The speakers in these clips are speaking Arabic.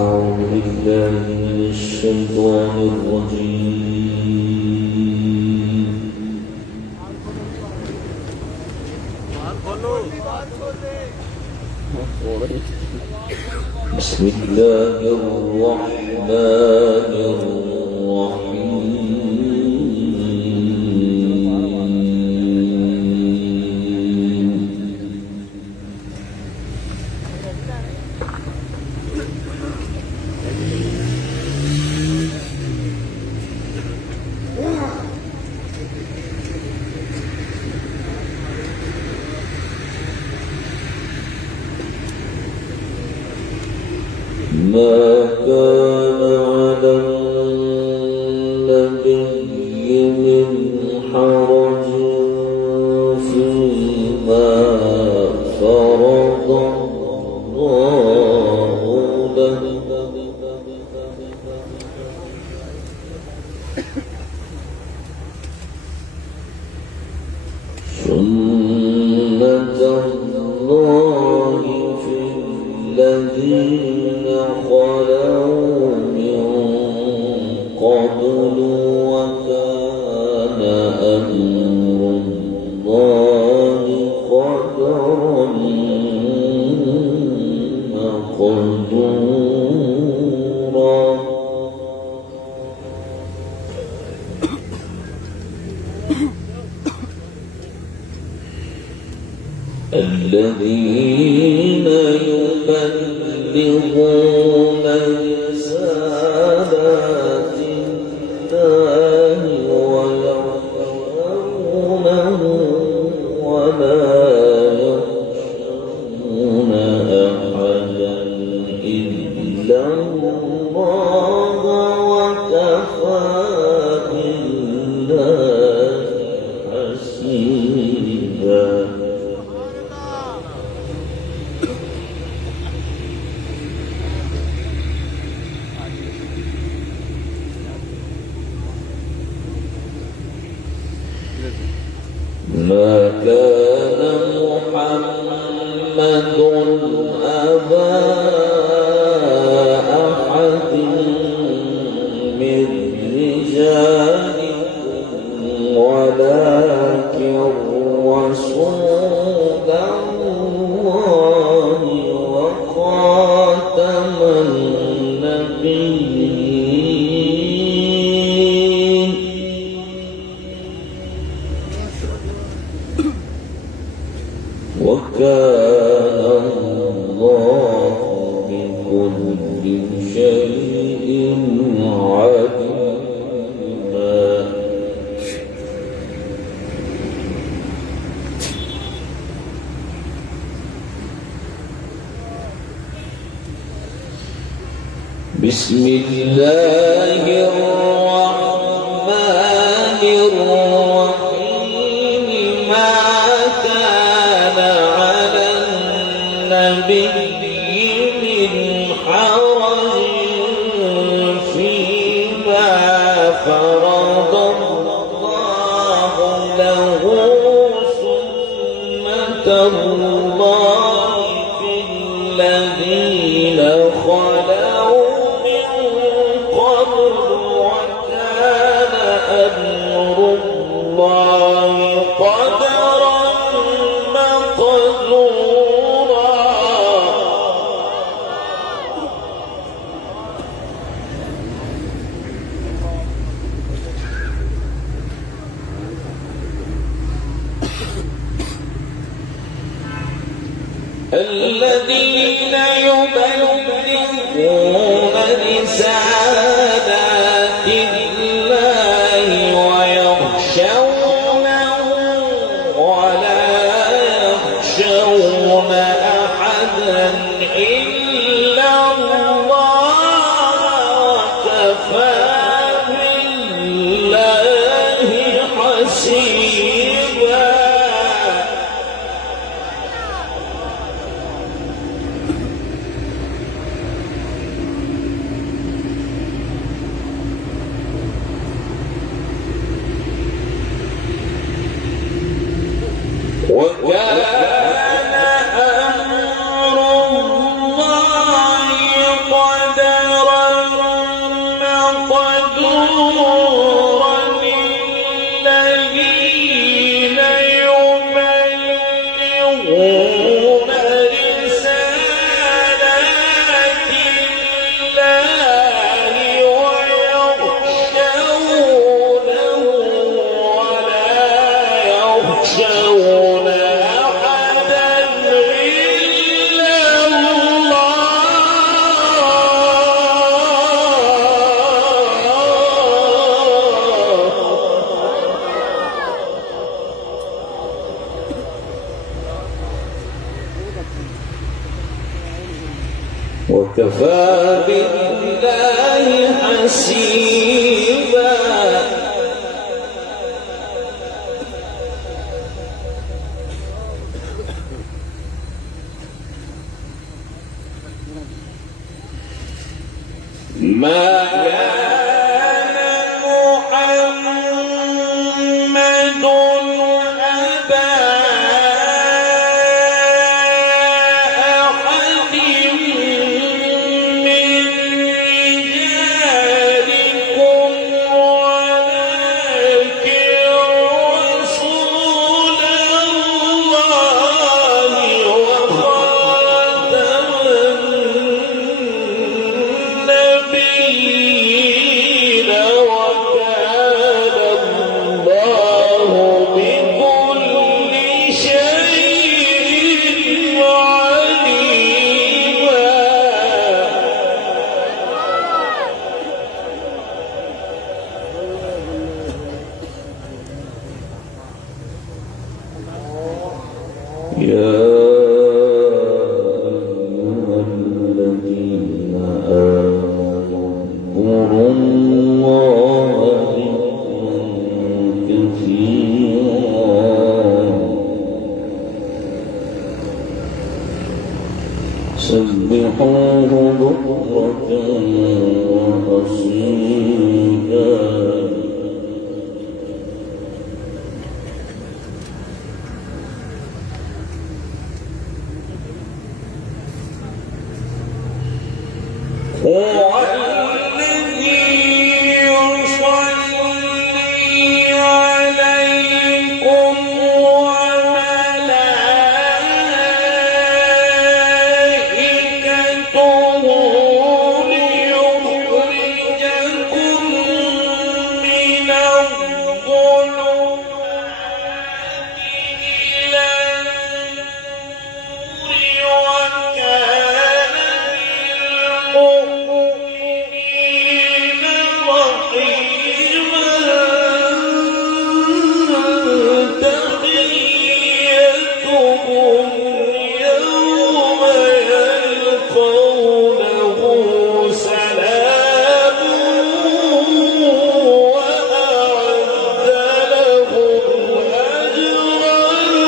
أعوذ بالله من الشيطان الرجيم. بسم الله الرحمن الرحيم. ما كان على النبي من حرج فيما فرض الله له سنة الله في الذين خلوا من قبل وكان أمر الله قدرا مقدورا. الذين يبلغون رسالات الله ويخشونه ولا يخشون أحدا إلا الله وكفى بالله حسيبا. ما كان محمد أبا أحد من رجالكم ولكن رسول الله وخاتم النبيين. وكان الله بكل شيء عليما. بسم الله الرحمن الرحيم. ما كان على النبي من حرج فيما فرض الله له سنة الله في الذين خلوا من قبل وكان أمر الله قدرا مقدورا. الذين يبلغون رسالات الله ويخشونه ولا يخشون أحدا إلا الله وكفى بالله حسيبا. وكفى بالله حسيبا ما كان محمد أبا أحد من رجالكم ولكن رسول الله وخاتم النبيين وكان الله بكل شيء عليما يا أيها الذين آمنوا اذكروا الله ذكرا كثيرا سبحوه بكرة وأصيلا هو الذي يصلي عليكم وملائكته ليخرجكم من الظلمات إلى النور وكان بالمؤمنين رحيما تحيتهم يوم يلقونه سلام وأعد لهم أجرا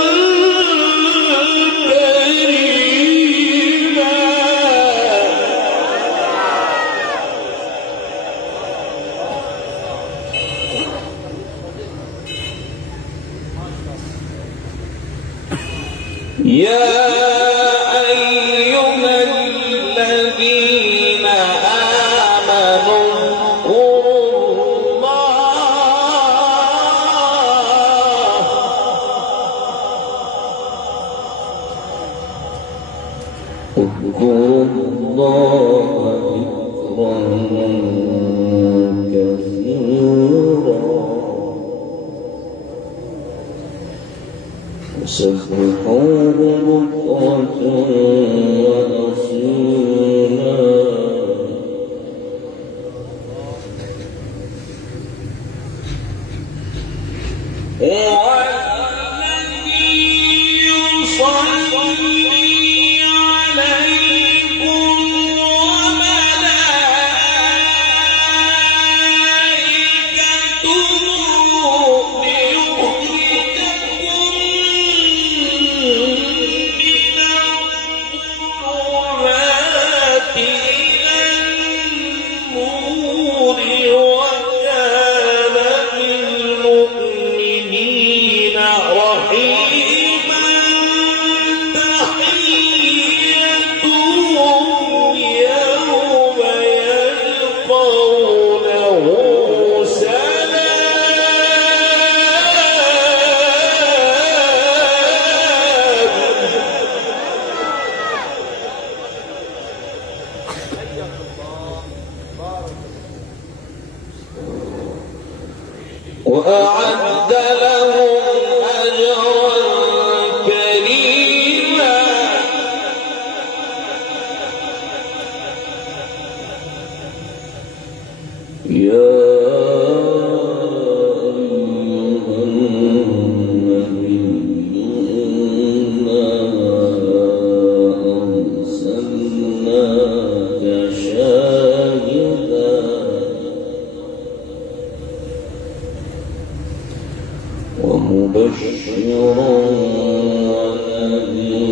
كريما يا أيها الذين آمنوا اذكروا الله ذكرا كثيرا وسبحوه بكرة وأصيلا هو الذي يصلي عليكم وملائكته ليخرجكم من الظلمات إلى النور وكان بالمؤمنين رحيما تحيتهم يوم يلقونه وأعد لهم أجرا كريما يا أيها النبي إنا أرسلناك مبشرا ونذيرا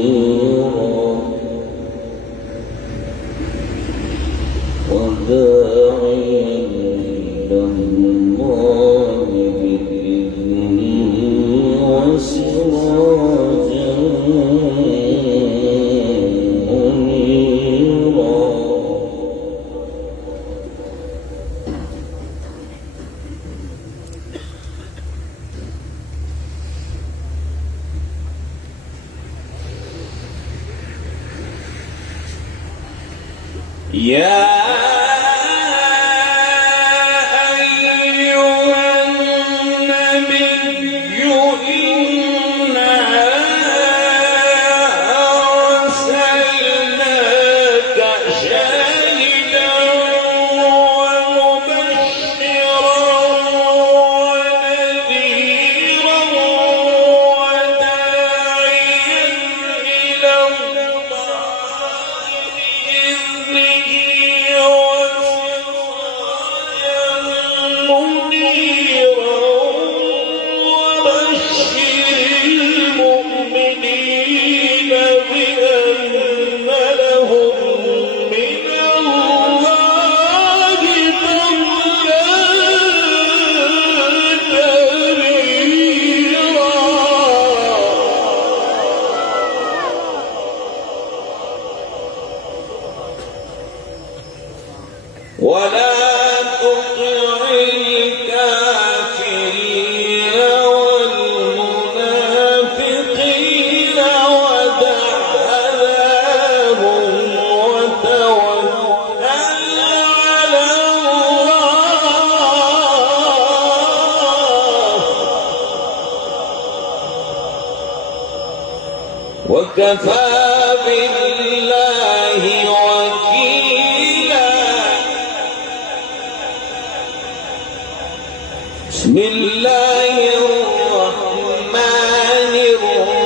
وداعيا إلى الله بإذنه وسراجا منيرا. يا ولا تطع الكافرين والمنافقين ودعهم وتوكل على الله وكفى بالله وكيلا. بسم الله الرحمن الرحيم.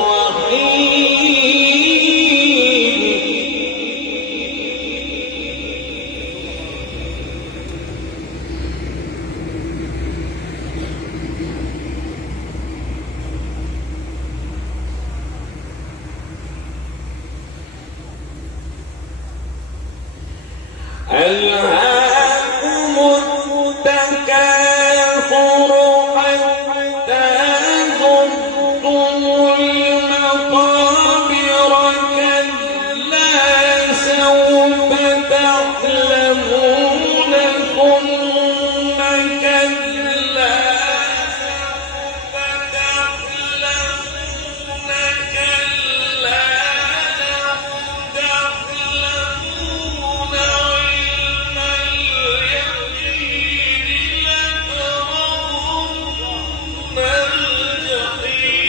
ألهاكم التكاثر حتى زرتم المقابر كلا سوف تعلمون ثم كلا سوف تعلمون كلا لو تعلمون علم اليقين لترون الجحيم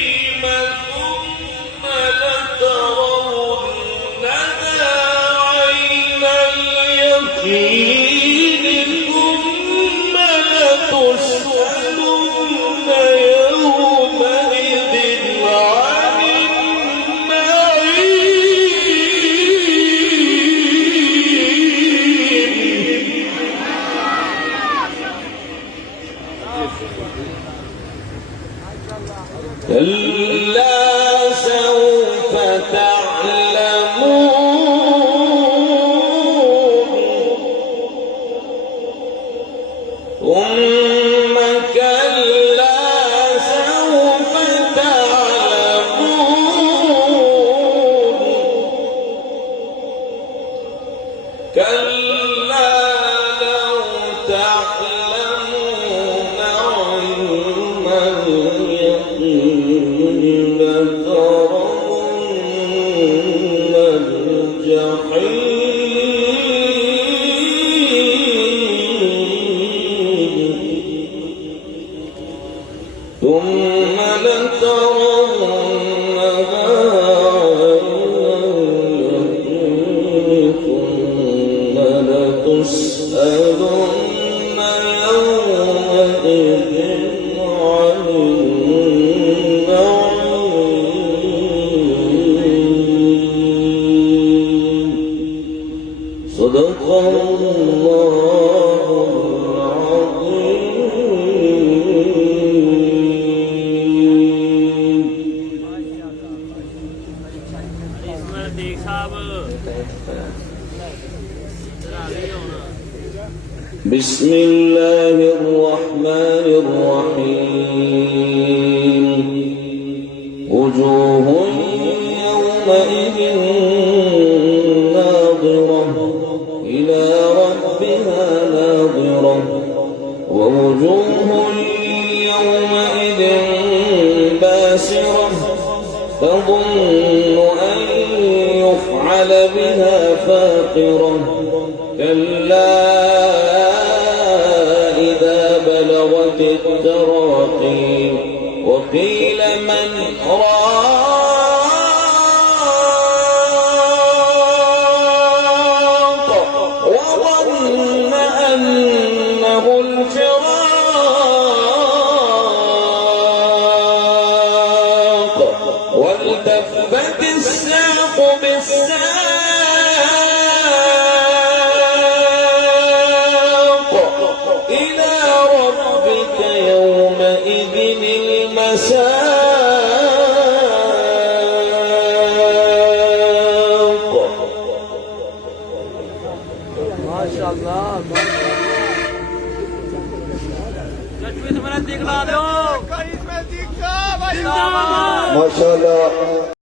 ثم لترونها عين اليقين ثم لتسألن يومئذ عن النعيم. كلا سوف تعلمون ثم كلا سوف تعلمون كلا لو تعلمون علم اليقين لترون الجحيم ثم لترونها عين اليقين ثم لتسألن يومئذ عن النعيم. صدق الله العظيم. بسم الله الرحمن الرحيم وجوه يومئذ ناظرة إلى ربها ناظرة ووجوه يومئذ باسرة تظن أن يفعل بها فاقرة كلا إذا بلغت التراقي وقيل من راق وظن أنه الفراق والتفت الساق بالساق إلى ربك يومئذ المساق. ما شاء الله ما شاء الله